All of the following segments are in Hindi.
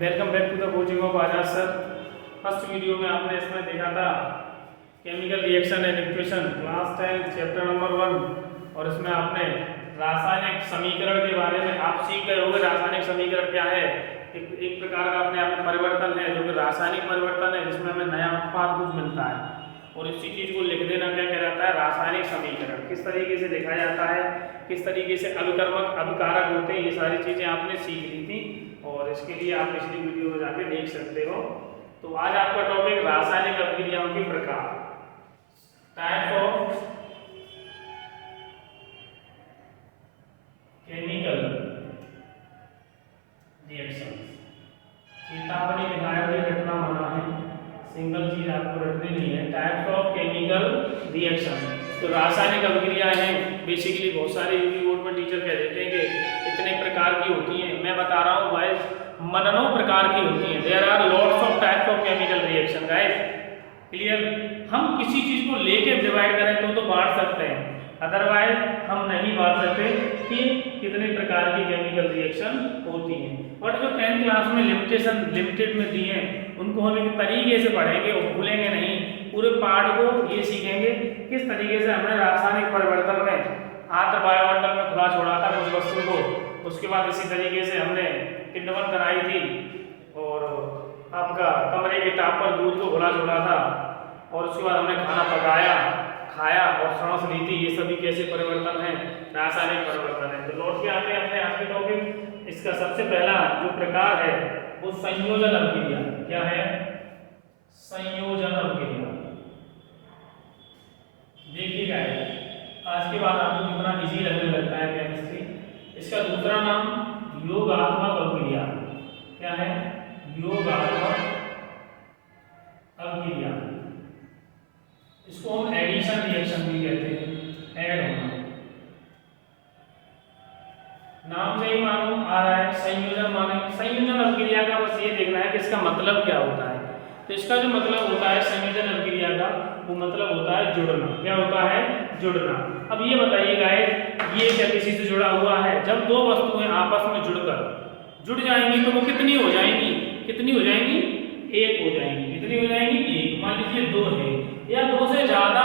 Welcome back to the coaching of Azad sir. First video में आपने इसमें देखा था chemical reaction and equation class 10 chapter number 1 और इसमें आपने रासायनिक समीकरण के बारे में आप सीख गए होंगे। रासायनिक समीकरण क्या है? एक प्रकार का अपने आप में परिवर्तन है जो कि रासायनिक परिवर्तन है जिसमें हमें नया उत्पाद कुछ मिलता है और इसी चीज को लिख देना क्या कहलाता है? रासायनिक समीकरण। किस तरीके से लिखा जाता है, किस तरीके से अभिकर्मक अभिकारक होते हैं, ये सारी चीजें आपने सीख ली थी और इसके लिए आप पिछली वीडियो में जाके देख सकते हो। तो आज आपका टॉपिक रासायनिक अभिक्रियाओं के प्रकार, टाइप्स ऑफ केमिकल रिएक्शन। चेतावनी विधायक ये रटना मना है, सिंगल चीज आपको रटनी नहीं है। टाइप्स ऑफ केमिकल रिएक्शन, तो रासायनिक अभिक्रियाएं हैं बेसिकली। बहुत सारे बोर्ड में टीचर कह देते हैं कि इतने प्रकार की होती हैं। मैं बता रहा हूँ गाइस, मननों प्रकार की होती हैं। There are lots of types of chemical reaction guys, clear. हम किसी चीज को लेके डिवाइड करें तो बांट सकते हैं, अदरवाइज हम नहीं बांट सकते कि कितने प्रकार की केमिकल रिएक्शन होती हैं। बट जो 10th क्लास में लिमिटेड में दिए हैं उनको हम एक तरीके से पढ़ेंगे और भूलेंगे नहीं। पूरे पार्ट को ये सीखेंगे किस तरीके से हमने रासायनिक परिवर्तन में आर्द्र वायुमंडल में खुला छोड़ा था कुछ वस्तु को, उसके बाद इसी तरीके से हमने किण्वन कराई थी और आपका कमरे के ताप पर दूध को खुला छोड़ा था और उसके बाद हमने खाना पकाया, खाया और सांस ली थी। ये सभी कैसे परिवर्तन है? रासायनिक परिवर्तन है। तो लौट के आते हैं अपने आज के टॉपिक। इसका सबसे पहला जो प्रकार है वो संयोजन अभिक्रिया। क्या है? संयोजन अभिक्रिया। देखिएगा आज के बाद आपको कितना इजी लगने लगता है केमिस्ट्री। इसका दूसरा नाम योगात्मक अभिक्रिया। क्या है? योगात्मक अभिक्रिया। इसको हम एडिशन रिएक्शन भी कहते हैं, ऐड होना। नाम से ही मालूम आ रहा है संयोजन माने संयोजन अभिक्रिया का बस ये देखना है कि इसका मतलब क्या होता है। तो इसका जो मतलब होता है संयोजन अभिक्रिया का वो मतलब होता है जुड़ना। क्या होता है? जुड़ना। अब ये बताइए गाइस, ये क्या किसी से जुड़ा हुआ है? जब दो वस्तुएं आपस में जुड़ जाएंगी तो वो कितनी हो जाएंगी? कितनी हो जाएंगी? एक हो जाएंगी। कितनी हो जाएंगी? एक। मान लीजिए दो है या दो से ज्यादा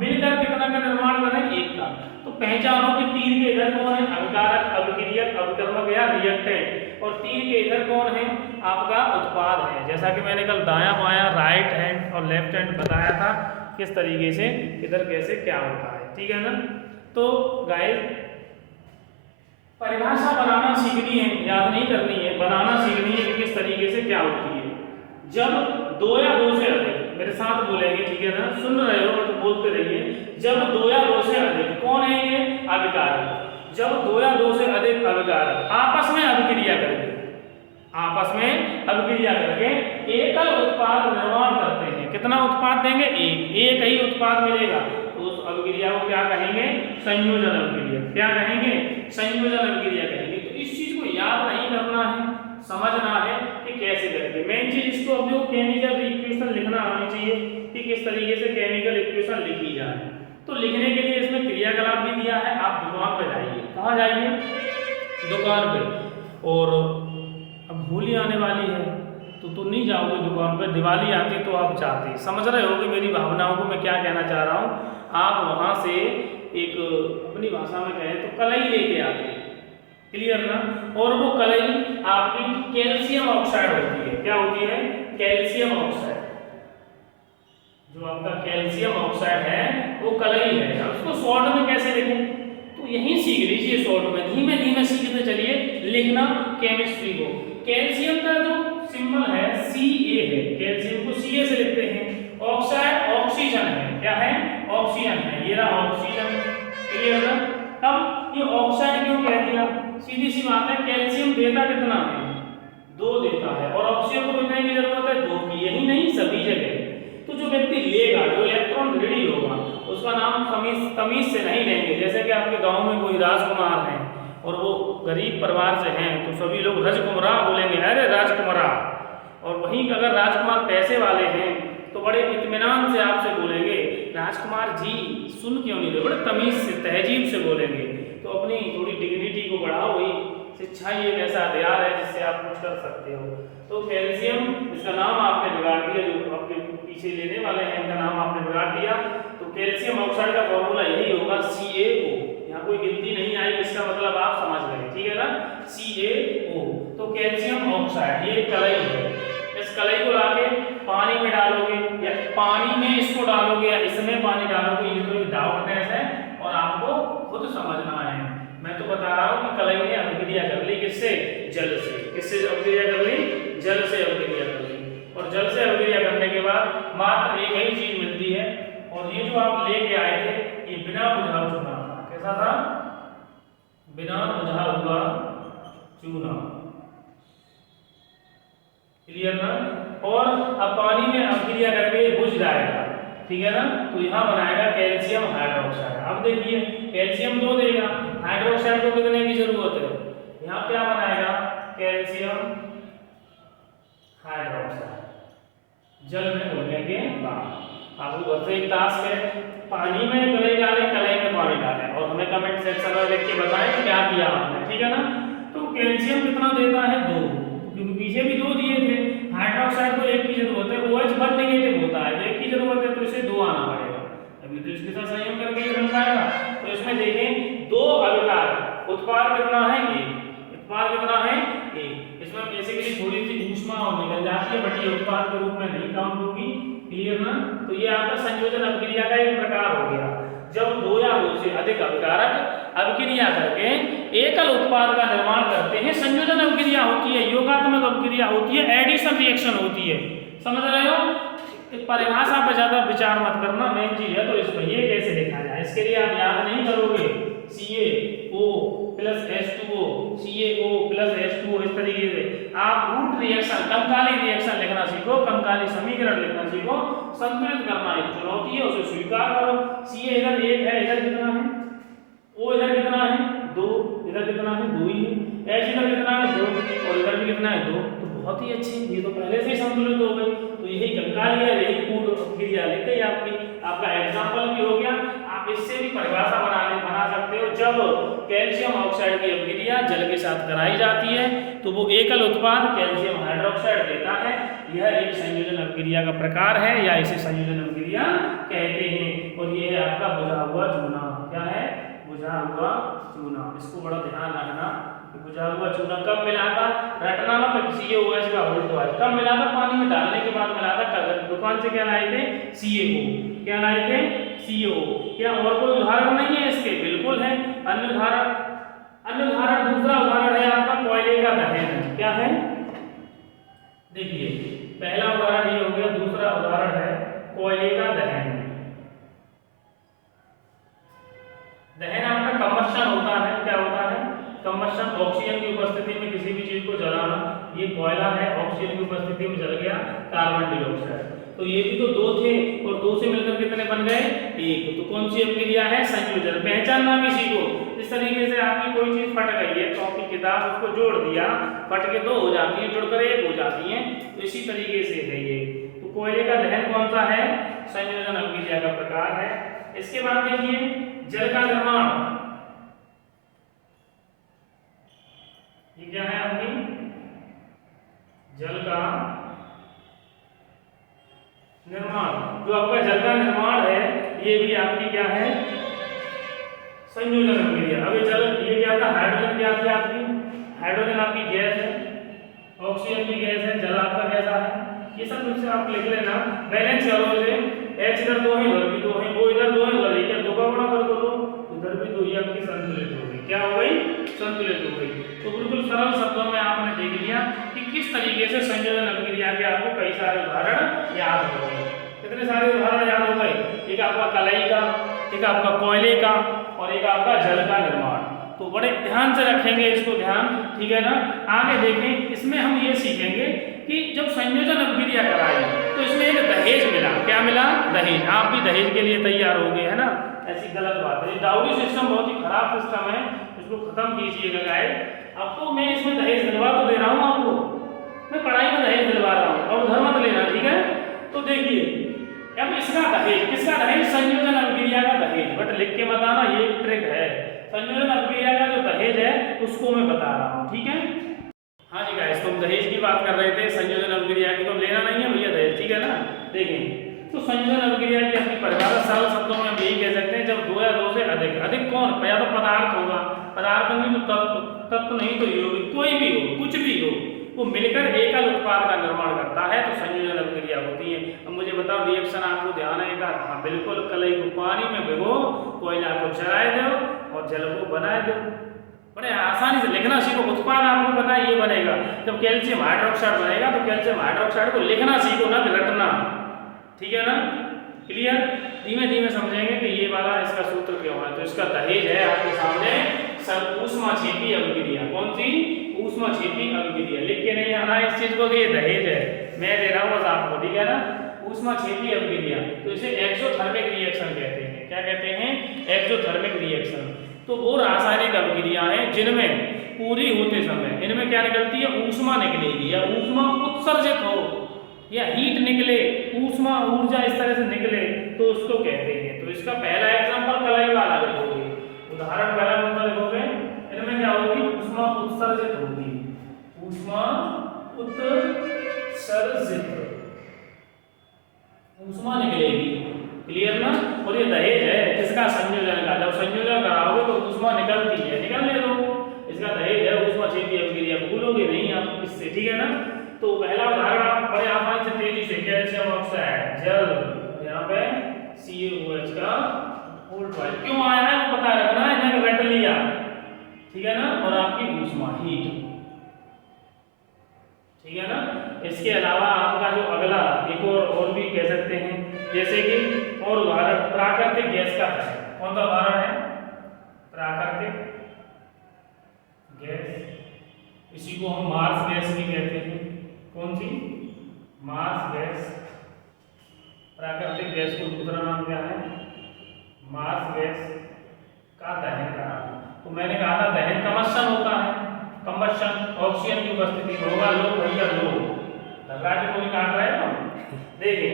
मिलकर कितना का निर्माण करें? एक का। तो पहचानो कि तीर के इधर कौन है? अभिकारक, अभिक्रियक, अभिकर्मक या रिएक्टेंट, और तीर के इधर कौन है? आपका उत्पाद है। जैसा कि मैंने कल दायां बायां राइट हैंड और लेफ्ट हैंड बताया था किस तरीके से इधर कैसे क्या होता है, ठीक है ना। तो गाइस परिभाषा बनाना सीखनी है, याद नहीं करनी है, बनाना सीखनी है कि किस तरीके से क्या होती है। जब दो या दो से अधिक, मेरे साथ बोलेंगे, ठीक है ना, सुन रहे हो तो बोलते रहिए। जब दो या दो से अधिक कौन है ये? अभिकारक। जब दो या दो से अधिक अभिकारक आपस में अभिक्रिया करके, आपस में अभिक्रिया करके एकल उत्पाद निर्माण करते हैं। कितना उत्पाद देंगे? एक ही उत्पाद मिलेगा। तो उस अभिक्रिया को क्या कहेंगे? संयोजन अभिक्रिया। क्या कहेंगे? संयोजन अभिक्रिया कहेंगे। तो इस चीज को याद नहीं करना है, समझना है कि कैसे करेंगे। मेन चीज इसको अब जो केमिकल इक्वेशन लिखना आनी चाहिए कि किस तरीके से केमिकल इक्वेशन लिखी जाए। तो लिखने के लिए इसमें क्रियाकलाप भी दिया है। आप दुकान पर जाइए। कहाँ जाइए? दुकान पे। और अब होली आने वाली है तो नहीं जाओगे दुकान पर। दिवाली आती तो आप जाते। समझ रहे होगे मेरी भावनाओं को मैं क्या कहना चाह रहा हूँ। आप वहाँ से एक अपनी भाषा में कहें तो कलई लेके आते हैं, क्लियर ना। और वो कलई आपकी कैल्शियम ऑक्साइड होती है। क्या होती है? Calcium oxide. जो आपका कैल्शियम ऑक्साइड है वो कलई है। अब उसको शॉर्ट में कैसे लिखें? तो यही सीख लीजिए शॉर्ट में, धीमे धीमे सीखते चलिए लिखना केमिस्ट्री को। कैल्शियम का जो सिंबल है Ca है, कैल्शियम को Ca से लिखते हैं। ऑक्साइड ऑक्सीजन है। क्या है? ऑक्सीजन है। ये रहा ऑक्सीजन, क्लियर ना। अब ये ऑक्साइड क्यों कह दिया? सीधी सी बात है, कैल्शियम देता कितना है? 2 देता है और ऑक्सीजन को कितने की जरूरत है? 2 की। यही नहीं सभी जगह। तो जो व्यक्ति लेगा, जो इलेक्ट्रॉन रेडी होगा, उसका नाम तमीज से नहीं लेंगे। जैसे कि आपके गांव में कोई राजकुमार है और वो गरीब परिवार से हैं तो सभी लोग राजकुमारा बोलेंगे, अरे राजकुमारा। और वहीं अगर राजकुमार पैसे वाले हैं तो बड़े इत्मीनान से आपसे बोलेंगे, राजकुमार जी सुन क्यों नहीं रहे? बड़े तमीज से, तहजीब से बोलेंगे। तो अपनी थोड़ी डिग्निटी को बढ़ाओ, वही शिक्षा ही एक ऐसा हथियार है जिससे आप कुछ कर सकते हो। तो कैल्शियम, इसका नाम आपने बिगाड़ दिया, जो आपके पीछे लेने वाले हैं इनका नाम आपने बिगाड़ दिया। तो कैल्शियम ऑक्साइड का फॉर्मूला यही होगा CaO। यहाँ कोई गिनती नहीं आई, इसका मतलब आप समझ गए, ठीक है ना, CaO। तो कैल्शियम ऑक्साइड ये कलई है, इस कलई को लाके पानी में डालोगे या पानी में इसको डालोगे या इसमें पानी डालोगे, ये तो डाउट टेस्ट है और आपको खुद समझना है। मैं तो बता रहा हूँ कि कलई ने अभिक्रिया कर ली, किससे, जल से। किससे अभिक्रिया कर ली, जल से अभिक्रिया कर ली। और जल से अभिक्रिया करने के बाद मात्र एक ही चीज मिलती है, और ये जो आप लेके आए थे ये बिना बुझा चूना था। कैसा था, बिना बुझा हुआ चूना, क्लियर ना। और अब पानी में अभिक्रिया करके बुझ जाएगा, ठीक है ना, तो यहाँ बनाएगा कैल्शियम हाइड्रोक्साइड। अब देखिए कैल्शियम 2 देगा, हाइड्रोक्साइड को कितने की जरूरत है, यहाँ क्या बनाएगा, कैल्शियम हाइड्रोक्साइड जल में घुलने के बाद। आपको घर से एक टास्क है, पानी में कलई डालें, कलई में पानी डालें और हमें कमेंट सेक्शन में लिख के बताएं कि क्या किया आपने, ठीक है ना। तो कैल्शियम कितना देता है, 2, क्योंकि पीछे भी 2 दिए थे। हाइड्रोक्साइड को 1 की जरूरत है, OH वन नेगेटिव होता है, तो 1 की जरूरत है, तो इसे 2 आना पड़ेगा। अभी तो इसके साथ संयोग करके ये बन पाएगा। तो इसमें देखें 2 अभिकार, उत्पाद कितना है, 1, उत्पाद कितना है, 1। इसमें बेसिकली थोड़ी सी ऊष्मा और निकल जाती है, बट ये उत्पाद के रूप में नहीं काउंट होगी, क्लियर ना। तो ये आपका संयोजन अभिक्रिया का एक प्रकार हो गया, जब 2 या 2 से अधिक अभिकारक अभिक्रिया करके एकल उत्पाद का निर्माण करते हैं। संयोजन अभिक्रिया होती है, योगात्मक अभिक्रिया होती है, एडिशन रिएक्शन होती है, समझ रहे हो। परिभाषा पे ज्यादा विचार मत करना, मेन चीज है तो इसको ये कैसे लिखा जाए, इसके लिए आप याद नहीं करोगे, CaO plus H2O, CaO plus H2O, इस तरीके से आप रूट रिएक्शन, कंकाली रिएक्शन लिखना सीखो, कंकाली समीकरण लिखना सीखो। संतुलित करना एक चुनौती है, उसे स्वीकार करो। Ca इधर 1 है, इधर कितना है, O इधर कितना है, 2, इधर कितना है, 2 ही है, H इधर कितना है, 2, और इधर भी कितना है, 2। तो बहुत ही अच्छी, ये तो पहले से ही संतुलित हो गई। तो यही कंकाली है, यही पूर्ण अभिक्रिया लिख गई आपकी, आपका एग्जाम्पल भी हो गया। आप इससे भी परिभाषा बना सकते हो, जब कैल्शियम ऑक्साइड की अभिक्रिया जल के साथ कराई जाती है तो वो एकल उत्पाद कैल्शियम हाइड्रोक्साइड देता है। यह एक संयोजन अभिक्रिया का प्रकार है, या इसे संयोजन अभिक्रिया कहते हैं। और ये है आपका बुझा हुआ चूना, क्या है, बुझा हुआ चूना। इसको बड़ा ध्यान रखना, बुझा हुआ चूना कब मिला था, रटना मत, CaOH का उल्ट है, कब मिला था, पानी में डालने के बाद मिला था। दुकान से क्या लाए थे, CaO, क्या लाए थे, CaO। क्या और कोई उदाहरण नहीं है इसके, बिल्कुल है। अन्य उदाहरण, दूसरा उदाहरण है आपका कोयले का दहन। क्या है, देखिए पहला उदाहरण ये हो गया, दूसरा उदाहरण है कोयले का दहन। दहन आपका कंबशन होता है, क्या होता है, कंबशन, ऑक्सीजन की उपस्थिति में किसी भी चीज को जलाना। ये कोयला है, ऑक्सीजन की उपस्थिति में जल गया कार्बन डाइऑक्साइड। तो ये भी तो 2 थे और 2 से मिलकर कितने बन गए, 1। तो कौन सी अभिक्रिया है, संयोजन। पहचानना भी सीखो। इस तरीके से आपकी कोई चीज फट गई है, कॉपी किताब, उसको जोड़ दिया, फट के 2 हो जाती है, जुड़कर 1 हो जाती है। तो इसी तरीके से है ये। तो कोयले का दहन कौन सा है, संयोजन अभिक्रिया का प्रकार है। इसके बाद देखिए जल का निर्माण, ये क्या है आपकी, जल का निर्माण। जो आपका जल का निर्माण है ये भी आपकी क्या है, संयोजन अभिक्रिया। अब ये जल, ये क्या था, हाइड्रोजन क्या थी आपकी, हाइड्रोजन आपकी गैस है, ऑक्सीजन की गैस है, जल आपका कैसा है, ये सब कुछ आप लिख लेना। बैलेंस करो इसे, H इधर 2 है, इधर भी 2 है, O इधर 2 है, इधर एक है, 2 का गुणा कर दो, इधर भी 2, ये आपकी संतुलित हो गई। क्या हो गई, संतुलित हो गई। तो बिल्कुल सरल शब्दों में आपने देख लिया कि किस तरीके से संयोजन अभिक्रिया के आपको कई सारे उदाहरण याद हो गए। कितने सारे उदाहरण याद हो गए, एक आपका कलई का, एक आपका कोयले का, और एक आपका जल का निर्माण। तो बड़े ध्यान से रखेंगे इसको, ध्यान, ठीक है ना। आगे देखें, इसमें हम ये सीखेंगे कि जब संयोजन अभिक्रिया कराई तो इसमें एक दहेज मिला। क्या मिला, दहेज। आप भी दहेज के लिए तैयार हो गए, है ना। ऐसी गलत बात है, डाउरी सिस्टम बहुत ही खराब सिस्टम है, इसको खत्म कीजिएगा गाइस। आपको मैं इसमें दहेज दिलवा तो दे रहा हूँ, आपको मैं पढ़ाई में दहेज दिलवा रहा हूँ, और उधर मत लेना, ठीक है। तो देखिए अब इसका दहेज, किसका दहेज, संयोजन अभिक्रिया का दहेज। बट लिख के मत आना, ये एक ट्रिक है। संयोजन अभिक्रिया का जो दहेज है उसको मैं बता रहा हूँ, ठीक है। हाँ जी गाइस, तुम दहेज की बात कर रहे थे, संयोजन अभिक्रिया की, तो लेना नहीं है भैया दहेज, ठीक है ना। देखें तो संयोजन अभिक्रिया की अपनी परिभाषा सरल शब्दों में हम यही कह सकते हैं, जब 2 या 2 से अधिक, अधिक कौन, या तो पदार्थ होगा, पदार्थ नहीं तो तत्व, तत्व नहीं तो यौगिक, कोई भी हो, कुछ भी हो, वो मिलकर एकल उत्पाद का निर्माण करता है तो संयोजन अभिक्रिया होती है। अब मुझे बताओ रिएक्शन आपको ध्यान आएगा? हाँ बिल्कुल, कलई को पानी में भिगो, कोयला को जलाए दो और जल को बनाए दो। बड़े आसानी से लिखना सीखो, उत्पाद आपको पता है ये बनेगा। जब कैल्शियम हाइड्रोक्साइड बनेगा तो कैल्शियम हाइड्रोक्साइड को लिखना सीखो, ना रटना, ठीक है ना। क्लियर? धीमे धीमे समझेंगे कि ये वाला इसका सूत्र क्यों है। तो इसका दहेज है आपके सामने ऊष्माक्षेपी अभिक्रिया। कौन सी? ऊष्माक्षेपी अभिक्रिया। लिख के नहीं आना इस चीज को कि ये दहेज है, मैं दे रहा हूँ बस आपको, ठीक है ना। ऊष्माक्षेपी अभिक्रिया, तो इसे एक्सोथर्मिक रिएक्शन कहते हैं। क्या कहते हैं? Exothermic reaction. तो वो रासायनिक अभिक्रिया है जिनमें पूरी होते समय इनमें क्या निकलती है? ऊष्मा निकलेगी, या ऊष्मा उत्सर्जित हो, या हीट निकले, ऊष्मा ऊर्जा इस तरह से निकले, तो उसको कहते हैं। तो इसका पहला एग्जांपल कलई वाला लिखोगे, उदाहरण पहला कौन सा लिखोगे? इनमें क्या होगी? ऊष्मा उत्सर्जित होगी, ऊष्मा उत्सर्जित, ऊष्मा निकलेगी। क्लियर ना? और ये दहेज है किसका? संयोजन का। जब संयोजन कराओगे तो ऊष्मा निकलती है, निकलने दो, इसका दहेज है ऊष्माक्षेपी अभिक्रिया, भूलोगे नहीं आप इससे, ठीक है ना। तो पहला उदाहरण आप बड़े आसानी से तेजी से, कैल्शियम ऑक्साइड, जल, यहाँ पे CaOH का वोल्ट, क्यों आया है वो पता रखना है, जब रट लिया, ठीक है ना। और आपकी ऊष्मा, हीट, ठीक है ना। इसके अलावा आपका जो अगला एक और भी कह सकते हैं, जैसे कि और उदाहरण प्राकृतिक गैस का है। कौन सा उदाहरण है? प्राकृतिक गैस, इसी को हम मार्स गैस भी कहते हैं। कौन सी? Marsh gas. प्राकृतिक गैस को दूसरा नाम क्या है? मार्स गैस का दहन कराना। तो मैंने कहा था दहन कम्बशन होता है, कम्बशन ऑक्सीजन की उपस्थिति में होगा। लो भैया लो, लगा के कोई काट रहा है ना, देखिए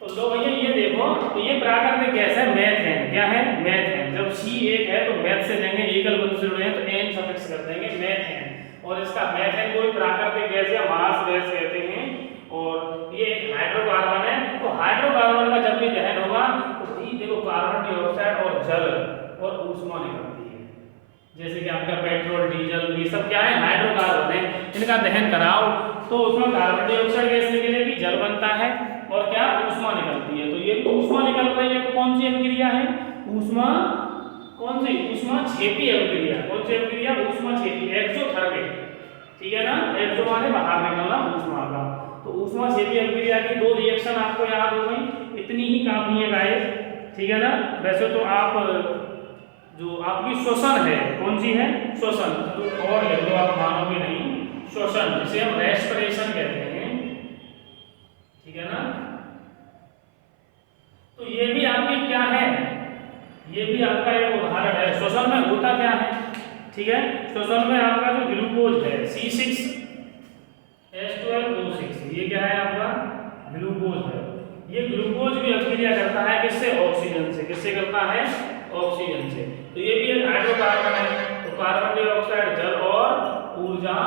तो लो भैया ये देखो, तो ये प्राकृतिक गैस है मेथेन। क्या है? मेथेन। जब C1 है तो मैथ से लेंगे, एकल बंधु से जुड़े हैं तो N सफिक्स कर देंगे, मेथेन। और इसका मेथेन कोई प्राकृतिक गैस या मार्स गैस कहते हैं, और ये एक हाइड्रोकार्बन है। तो हाइड्रोकार्बन का जब भी दहन होगा तो ये देखो कार्बन डाइऑक्साइड और जल और ऊष्मा निकलती है। जैसे कि आपका पेट्रोल, डीजल, ये सब क्या है? हाइड्रोकार्बन है। इनका दहन कराओ तो उसमें कार्बन डाइऑक्साइड गैस निकलेगी, जल बनता है, और क्या? ऊष्मा निकलती है। तो ये भी ऊष्मा निकल रही है, तो कौन सी अभिक्रिया है? ऊष्मा, कौन सी? ऊष्माक्षेपी अभिक्रिया। कौन सी अभिक्रिया? ऊष्माक्षेपी, एक्सोथर्मिक, ठीक है ना। एक्सो माने बाहर निकलना ऊष्मा का। तो ऊष्माक्षेपी अभिक्रिया की 2 रिएक्शन आपको याद हो गई, इतनी ही काफी है गाइस, ठीक है ना। वैसे तो आप जो आपकी श्वसन है, कौन सी है? श्वसन, तो और लिख लो, आप मानोगे नहीं, श्वसन, जिसे हम रेस्पिरेशन कहते हैं, ठीक है ना। तो ये भी आपकी क्या है? ये भी आपका एक उदाहरण है। श्वसन में होता क्या है? ठीक है, श्वसन में आपका जो ग्लूकोज है C6H12O6, ये क्या है आपका? ग्लूकोज है। ये ग्लूकोज भी अभिक्रिया करता है किससे? ऑक्सीजन से। किससे करता है? ऑक्सीजन से। तो ये भी एक हाइड्रोकार्बन है। तो कार्बन डाइऑक्साइड, जल और ऊर्जा,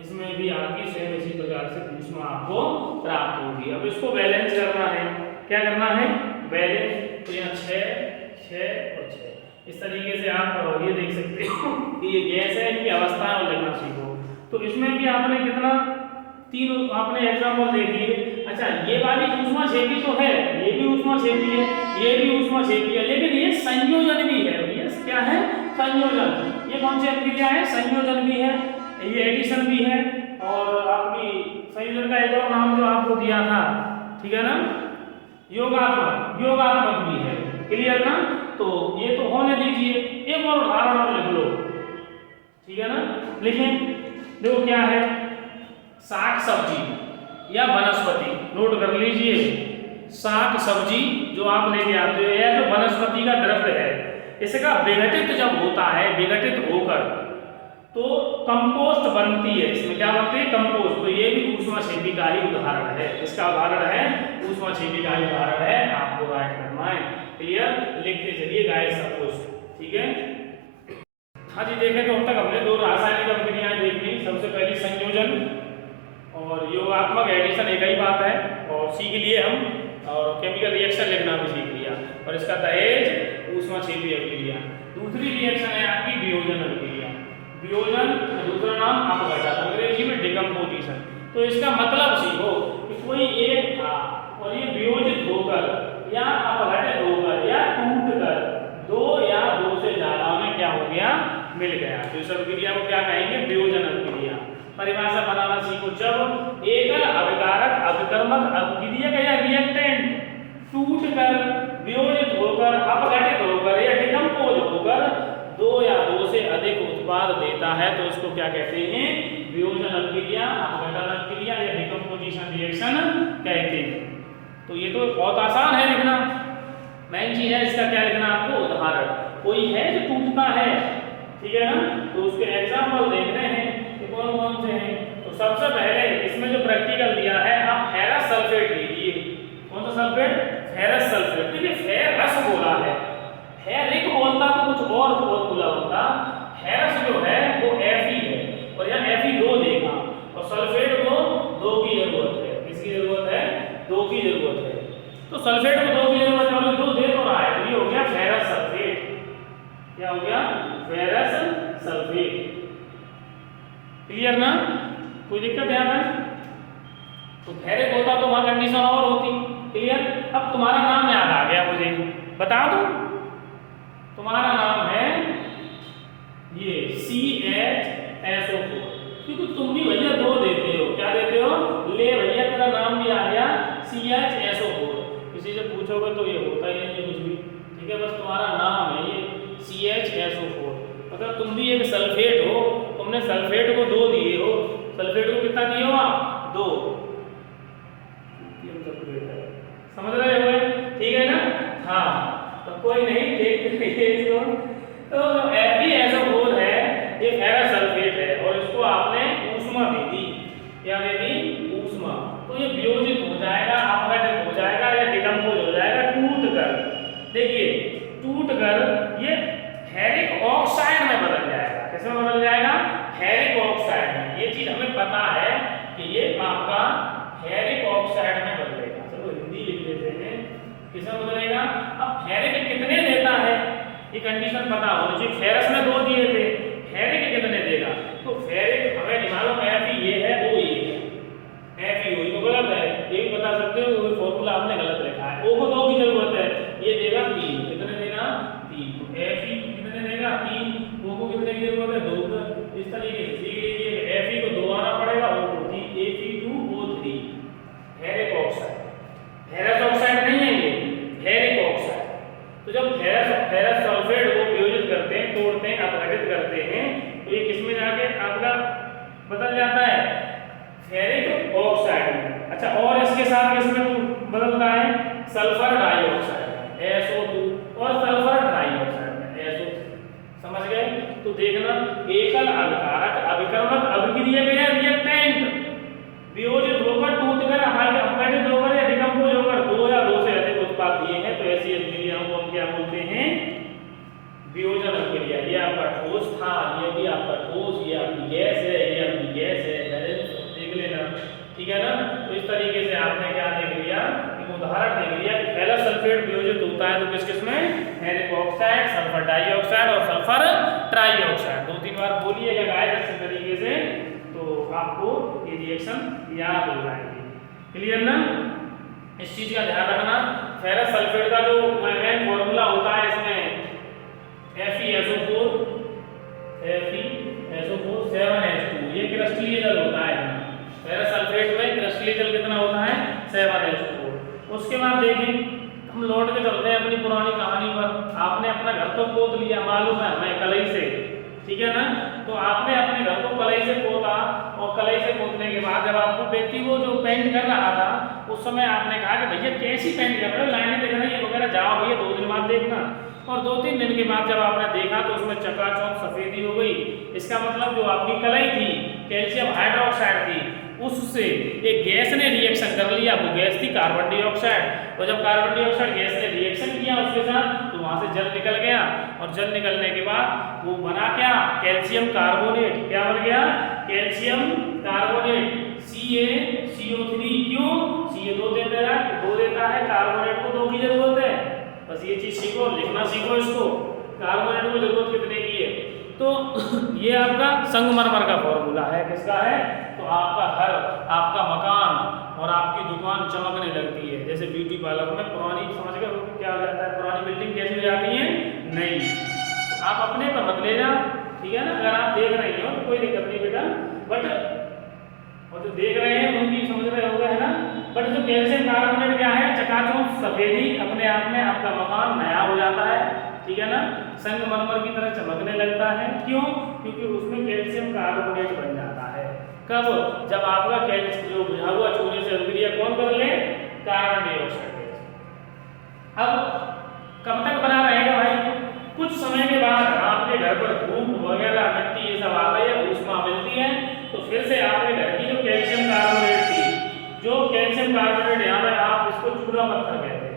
इसमें भी आपकी सेम इसी प्रकार से ऊष्मा आपको प्राप्त होगी। अब इसको बैलेंस करना है। क्या करना है? बैलेंस। तो यहाँ 6, 6 और 6, इस तरीके से आप ये देख सकते हो कि ये गैस है, इनकी अवस्था और लिखना सीखो। तो इसमें भी आपने कितना 3 आपने एग्जाम्पल दे दिए। अच्छा, ये वाली ऊष्माक्षेपी तो है, ये भी ऊष्माक्षेपी है, ये भी ऊष्माक्षेपी है, लेकिन ये संयोजन भी है। ये क्या है? संयोजन। ये कौन सी अभिक्रिया है? संयोजन भी है, ये एडिशन भी है, और आपकी संयोजन का एक और नाम जो आपको दिया था, ठीक है ना, योगात्मक, योगात्मक भी है। क्लियर ना? तो ये तो होने दीजिए, एक और उदाहरण और लिख लो, ठीक है ना। लिखें, देखो क्या है? साग सब्जी या वनस्पति, नोट कर लीजिए। साग सब्जी जो आप लेके आते हो या जो वनस्पति का द्रव्य है, इसका विघटित जब होता है, विघटित होकर तो कंपोस्ट बनती है। इसमें क्या बनती है? कंपोस्ट। तो ये भी ऊष्माक्षेपी का ही उदाहरण है। इसका उदाहरण है ऊष्माक्षेपी का ही उदाहरण है, आपको राइट करना है। क्लियर? लिखते चलिए गाइस सब कुछ, ठीक है। हाँ जी, देखें तो अब तक हमने दो रासायनिक अभिक्रियाएं देखी। सबसे पहली संयोजन और योगात्मक एडिशन एक ही बात है, और सीख लिए हम, और केमिकल रिएक्शन लिखना भी सीख लिया, और इसका दहेज ऊष्माक्षेपी अभिक्रिया। दूसरी रिएक्शन है आपकी वियोजन अभिक्रिया। वियोजन दूसरा नाम अपघटन, अंग्रेजी में डिकम्पोजिशन। तो इसका मतलब सीखो कि कोई एक था और ये वियोजित होकर या अपघटित होकर या टूटकर दो या दो से ज्यादा में क्या हो गया, मिल गया। तो इस अभिक्रिया को क्या कहेंगे, वियोजन अभिक्रिया। परिभाषा बनाना सीखो, जब एकल अभिकारक अभिकर्मक अभिक्रिया का या रिएक्टेंट टूटकर वियोजित होकर अपघटित होकर या डिकम्पोज होकर दो या दो से अधिक उत्पाद देता है तो उसको क्या कहते हैं, वियोजन अभिक्रिया, अपघटन अभिक्रिया या डिकम्पोजिशन रिएक्शन कहते हैं। तो ये तो बहुत आसान है लिखना। मेन चीज है इसका क्या लिखना आपको, उदाहरण। कोई है जो टूटता है, ठीक है ना, तो उसके एग्जाम्पल देख रहे हैं कि कौन कौन से हैं। तो सबसे पहले इसमें जो प्रैक्टिकल दिया है, आप फेरस सल्फेट लीजिए। कौन सा सल्फेट, फेरस सल्फेट। देखिए फेरस बोला है, फेरिक बोलता तो कुछ और बोला होता। फेरस जो है वो Fe है और यहाँ Fe 2 देगा, और सल्फेट को 2 की जरूरत है। किसकी जरूरत है, 2 की जरूरत है। तो सल्फेट को 2 की जरूरत है और 2 दे तो रहा है, तो ये हो गया फेरस सल्फेट। क्या हो गया, फेरस सल्फेट। क्लियर ना, कोई दिक्कत यहाँ पे? तो फेरिक होता तो वहां कंडीशन और होती। क्लियर। अब तुम्हारा नाम याद आ गया मुझे, बता दो। तुम्हारा नाम है ये CHSO4, क्योंकि तुम भी भैया 2 देते हो। क्या देते हो, ले भैया तेरा नाम भी आ गया CHSO4। किसी से पूछोगे तो ये होता ही नहीं है कुछ भी, ठीक है, बस तुम्हारा नाम है ये CHSO4। मतलब तुम भी एक सल्फेट हो, तुमने सल्फेट को 2 दिए हो। सल्फेट को कितना दिए हो आप, 2। समझ रहे हो, ठीक है ना? हाँ, तो कोई नहीं, देख इसको। तो FeSO4 है, ये फेरस सल्फेट है और इसको आपने ऊष्मा दे दी। क्या दे दी, ऊष्मा। तो ये वियोजित हो जाएगा, अपघटित हो जाएगा या डिकम्पोज हो जाएगा टूटकर। देखिए टूटकर ये फेरिक ऑक्साइड में बदल जाएगा। किसमें बदल जाएगा, फेरिक ऑक्साइड में। ये चीज हमें पता है कि ये आपका फेरिक ऑक्साइड में बदलेगा। चलो हिंदी लिख देते हैं, किसमें बदलेगा। अब फेरिक कितने देता है ये कंडीशन पता होनी चाहिए। फेरस में 2 दिए थे, फेरिक कितने देगा। तो फेरिक हमें निकालो, Fe ये है, O ये है। Fe O तो गलत है, ये भी बता सकते हो, वो फॉर्मूला आपने गलत लिखा है। O को 2 की जरूरत है, ये देगा 3। कितने देगा, 3। तो Fe कितने देगा, 3। O को कितने की जरूरत है, 2। इस तरीके से सीख लीजिए, Fe को 2 आना पड़ेगा, O को 3, Fe2O3 ferric oxide. Ferrous oxide नहीं है ये, फेरिक ऑक्साइड। तो जब फेरस सल्फेट को वियोजित करते हैं, तोड़ते हैं, अपघटित करते हैं, तो ये किसमें जाके आपका बदल जाता है, फेरिक ऑक्साइड में। अच्छा, और इसके साथ किसमें बदलता है, सल्फर डाइऑक्साइड SO2 और सल्फर डाइऑक्साइड में SO3। समझ गए। तो देखना, एकल अभिकारक अभिकर्मक अभिक्रिया के रिएक्टेंट वियोजित होकर टूटकर अपघटित होकर या डिकम्पोज होकर 2 या 2 से अधिक उत्पाद दिए हैं, तो ऐसी अभिक्रियाओं को हम क्या बोलते हैं, वियोजन अभिक्रिया। ये आपका ठोस था, ये भी आपका ठोस, ये आपकी गैस है, ये आपकी गैस है, बैलेंस देख लेना, ठीक है ना। तो इस तरीके से आपने क्या देख लिया, एक उदाहरण देख लिया कि फेरस सल्फेट वियोजित होता है तो किस किस में, फेरिक ऑक्साइड, सल्फर डाइऑक्साइड और सल्फर ट्राइऑक्साइड। 2-3 बार बोलिएगा गाइस अच्छे तरीके से, तो आपको ये रिएक्शन याद हो जाएंगे। क्लियर ना, इस चीज का ध्यान रखना। फेरस सल्फेट का जो मेन फॉर्मूला होता है इसमें FeSO4 7H2, ये क्रिस्टलीय जल होता है। फेरस सल्फेट में क्रिस्टलीय जल कितना होता है, 7H2। उसके बाद देखें, हम लौट के चलते हैं अपनी पुरानी कहानी पर। आपने अपना घर तो पोत लिया, मालूम है हमें, कलई से, ठीक है ना। तो आपने अपने घर को कलई से पोता, और कलई से पोतने के बाद जब आपको व्यक्ति वो जो पेंट कर रहा था, उस समय आपने कहा कि भैया कैसी पेंट कर रहे हो, लाइनें दिख रही है वगैरह, जाओ भैया 2 दिन बाद देखना। और 2-3 दिन के बाद जब आपने देखा तो उसमें चकाचौंध सफेदी हो गई। इसका मतलब जो आपकी कलई थी, कैल्शियम हाइड्रोक्साइड थी, उससे एक गैस ने रिएक्शन कर लिया। वो गैस थी कार्बन डाइऑक्साइड, और जब कार्बन डाइऑक्साइड गैस ने रिएक्शन किया उसके साथ, तो वहां से जल निकल गया, और जल निकलने के बाद वो बना क्या, कैल्शियम कार्बोनेट। क्या बन गया, कैल्शियम कार्बोनेट CaCO3। क्यों, Ca 2 देता है, कार्बोनेट को 2 की जरूरत है। बस ये चीज सीखो, लिखना सीखो इसको, कार्बोनेट को जरूरत कितने की है। तो ये आपका संगमरमर का फॉर्मूला है, किसका है, तो आपका घर, आपका मकान और आपकी दुकान चमकने लगती है। जैसे ब्यूटी पार्लर में पुरानी, समझ गए क्या हो जाता है, पुरानी बिल्डिंग कैसी हो जाती है, नई। आप अपने पर मत ले जाओ, ठीक है ना। अगर आप देख रहे हो तो कोई दिक्कत नहीं बेटा, बट और जो देख रहे हैं उनकी समझ रहे हो गए, है ना। बट जो कैल्शियम कार्बोनेट क्या है, चकाचौंध सफेदी, अपने आप में आपका मकान नया हो जाता है, ठीक है ना, संगमरमर की तरह चमकने लगता है। क्यों, क्योंकि उसमें कैल्शियम कार्बोनेट बन जाता है। कब, जब आपका कैल्शियम जो बुझा हुआ चूने से अभिक्रिया कौन कर ले, कार्बन डाइऑक्साइड। अब कब तक बना रहेगा भाई, कुछ समय के बाद आपके घर पर धूप वगैरह, मिट्टी ये सब आता है, ऊष्मा मिलती है, तो फिर से आपके घर की जो कैल्शियम कार्बोनेट थी, जो कैल्शियम कार्बोनेट यहाँ पे आप इसको चूना पत्थर कहते हैं,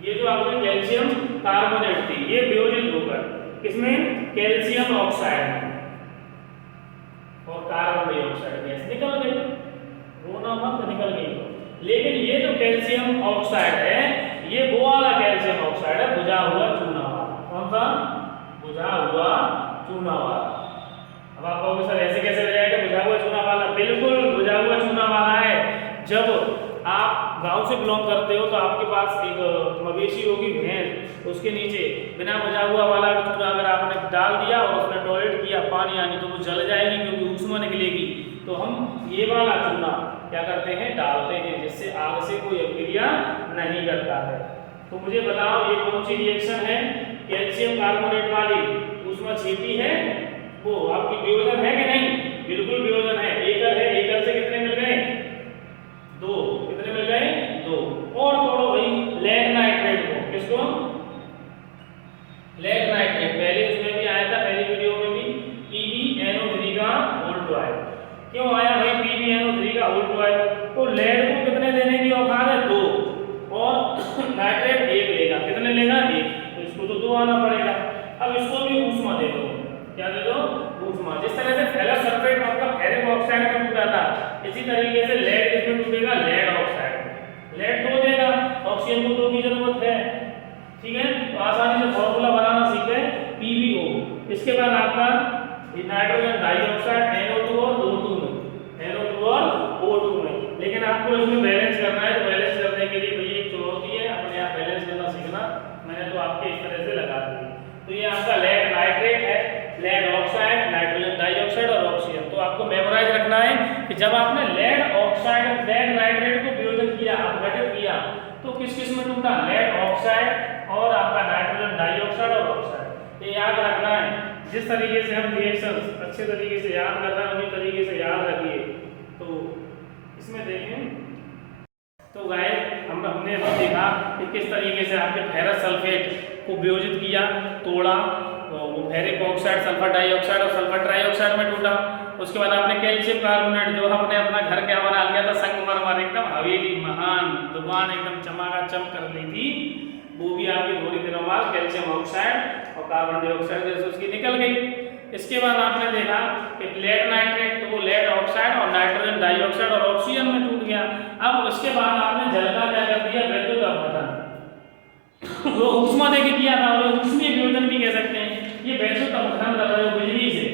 ये जो आपकी कैल्शियम कार्बोनेट थी ये वियोजित होकर किसमें, कैल्शियम ऑक्साइड में और कार्बन डाइऑक्साइड गैस निकल गई, रोना मत, निकल गई। लेकिन ये जो कैल्शियम ऑक्साइड है, ये वो वाला कैल्शियम ऑक्साइड है बुझा हुआ चूना वाला। कौन सा, बुझा हुआ चूना वाला। अब आप कहोगे सर ऐसे कैसे हो जाएगा बुझा हुआ चूना वाला, बिल्कुल बुझा हुआ चूना वाला है। जब आप गांव से बिलोंग करते हो तो आपके पास एक मवेशी होगी, भैंस, उसके नीचे बिना बुझा हुआ वाला चूना अगर आपने डाल दिया और उसने टॉयलेट किया पानी आनी, तो वो जल जाएगी क्योंकि ऊष्मा निकलेगी। तो हम ये वाला चूना क्या करते हैं, डालते हैं, जिससे आग से कोई अभिक्रिया नहीं करता है। तो मुझे बताओ ये कौन सी रिएक्शन है, कैल्शियम कार्बोनेट वाली, ऊष्मा छीपी है, वो आपकी वियोजन है कि नहीं, बिल्कुल वियोजन है। एकल है, एकल से कितने मिल गए, 2, कितने मिल गए, 2। और तोड़ो भाई लेड नाइट्रेट को, किसको, लेड नाइट्रेट, पहले उसमें भी आया था, पहली वीडियो में भी PbNO3 का होल टॉयल। क्यों आया भाई PbNO3 का होल टॉयल, तो लेड को कितने देने की औकात है, 2, और नाइट्रेट 1 लेगा, कितने लेगा, 1, तो इसको तो 2 आना पड़ेगा। अब इसको भी ऊष्मा दे दो, क्या दे दो, ऊष्मा। जिस तरह से फेरस सल्फेट आपका फेरिक ऑक्साइड में टूटा था, इसी तरीके से लेड किसमें टूटेगा, लेड ऑक्साइड। लेड 2 देगा, ऑक्सीजन को 2 की जरूरत है, ठीक है। तो आसानी से फॉर्मूला बनाना सीख गए, PbO। इसके बाद आपका नाइट्रोजन डाइऑक्साइड NO2 और O2 में, NO2 और O2 में। लेकिन आपको इसमें बैलेंस करना है, तो बैलेंस करने के लिए भैया एक चुनौती है, अपने आप बैलेंस करना सीखना। मैंने तो आपके इस तरह से लगा दी। तो ये आपका लेड नाइट्रेट है, लेड ऑक्साइड, नाइट्रोजन डाइऑक्साइड और ऑक्सीजन। तो आपको मेमोराइज रखना है कि जब आपने लेड ऑक्साइड, लेड नाइट्रेट को वियोजित किया, अपघटित किया, तो किस किस में टूटा, लेड ऑक्साइड और आपका नाइट्रोजन डाइऑक्साइड और ऑक्साइड। ये याद रखना है। जिस तरीके से हम रिएक्शंस अच्छे तरीके से याद कर रहे हैं उसी तरीके से याद रखिए। तो इसमें देखें, तो गाइस हमने देखा कि किस तरीके से आपके फेरस सल्फेट को वियोजित किया, तोड़ा, तो वो फेरिक ऑक्साइड, सल्फर डाइऑक्साइड और सल्फर ट्राइऑक्साइड में टूटा। उसके बाद आपने कैल्शियम कार्बोनेट, जो हमने अपना घर क्या बना लिया था, संगमरमर, एकदम हवेली, महान दुकान, एकदम चमाचम कर ली थी, वो भी आपकी थोड़ी दिनों बाद कैल्शियम ऑक्साइड और कार्बन डाइऑक्साइड जैसे उसकी निकल गई। इसके बाद आपने देखा कि लेड नाइट्रेट, तो वो लेड ऑक्साइड और नाइट्रोजन डाइऑक्साइड और ऑक्सीजन में टूट गया। अब उसके बाद आपने जल का क्या कर दिया, विद्युत अपघटन, वो ऊष्मा देके किया था, वो ऊष्मीय वियोजन भी कह सकते हैं। ये विद्युत अपघटन कर रहे हो बिजली से,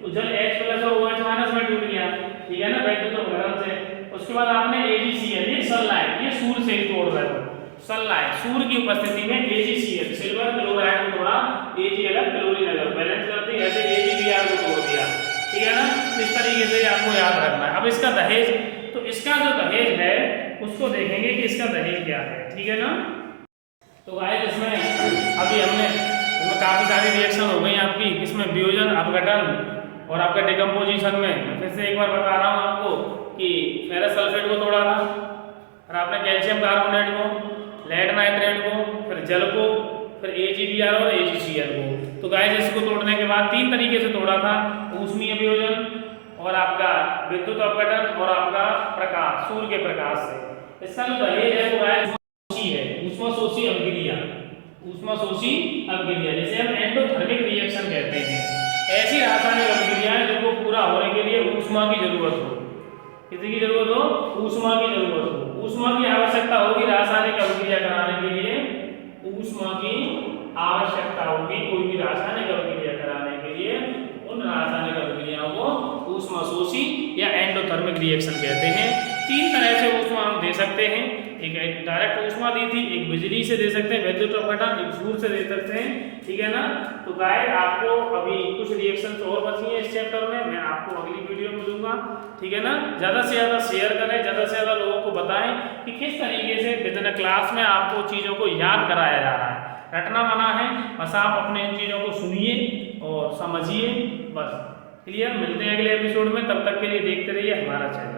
तो जल H+ और OH- में टूट गया, ठीक है ना, विद्युत अपघटन से। उसके बाद आपने AgCl, ये सनलाइट, ये सूर्य से ही तोड़ रहे हो, सनलाइट, सूर्य की उपस्थिति में AgCl, सिल्वर क्लोराइड को थोड़ा Ag अलग, क्लोरीन अलग, बैलेंस करते ऐसे AgBr को तोड़ दिया, ठीक है ना। इस तरीके से आपको याद रखना है। अब इसका दहेज, तो इसका जो दहेज है उसको देखेंगे कि इसका दहेज क्या है, ठीक है ना। तो गाइस इसमें अभी हमने काफ़ी सारी रिएक्शन हो गई आपकी, इसमें वियोजन, अपघटन और आपका डिकम्पोजिशन में। मैं फिर से एक बार बता रहा हूँ आपको कि फेरस सल्फेट को तोड़ा था, और आपने कैल्शियम कार्बोनेट को, लेड नाइट्रेट को, फिर जल को, फिर AgBr और AgCl को। तो गाइस इसको तोड़ने के बाद 3 तरीके से तोड़ा था, ऊष्मीय वियोजन और आपका विद्युत अपघटन और आपका प्रकाश, सूर्य के प्रकाश से। इसका जो दहेज है वो गाइस है ऊष्माशोषी अभिक्रिया, ऊष्माशोषी अभिक्रिया, जिसे हम एंडोथर्मिक रिएक्शन कहते हैं। ऐसी रासायनिक अभिक्रियाएं जिनको पूरा होने के लिए ऊष्मा की जरूरत हो। किसकी जरूरत हो? ऊष्मा की जरूरत हो। ऊष्मा की आवश्यकता होगी रासायनिक अभिक्रिया कराने के लिए, ऊष्मा की आवश्यकता होगी कोई भी रासायनिक अभिक्रिया कराने के लिए। उन रासायनिक अभिक्रियाओं को ऊष्माशोषी या एंडोथर्मिक रिएक्शन कहते हैं। तीन तरह से ऊष्मा हम दे सकते हैं, एक डायरेक्ट ऊष्मा दी थी, एक बिजली से दे सकते हैं विद्युत अपघटन, एक सूर्य से दे सकते हैं, ठीक है ना। तो गाइस आपको अभी कुछ रिएक्शंस और बची हैं इस चैप्टर में, मैं आपको अगली वीडियो में दूंगा, ठीक है ना। ज़्यादा से ज़्यादा शेयर करें, ज़्यादा से ज़्यादा लोगों को बताएं कि किस तरीके से विदिन क्लास में आपको चीज़ों को याद कराया जा रहा है। रटना मना है, बस आप अपने इन चीज़ों को सुनिए और समझिए, बस क्लियर। मिलते हैं अगले एपिसोड में, तब तक के लिए देखते रहिए हमारा चैनल।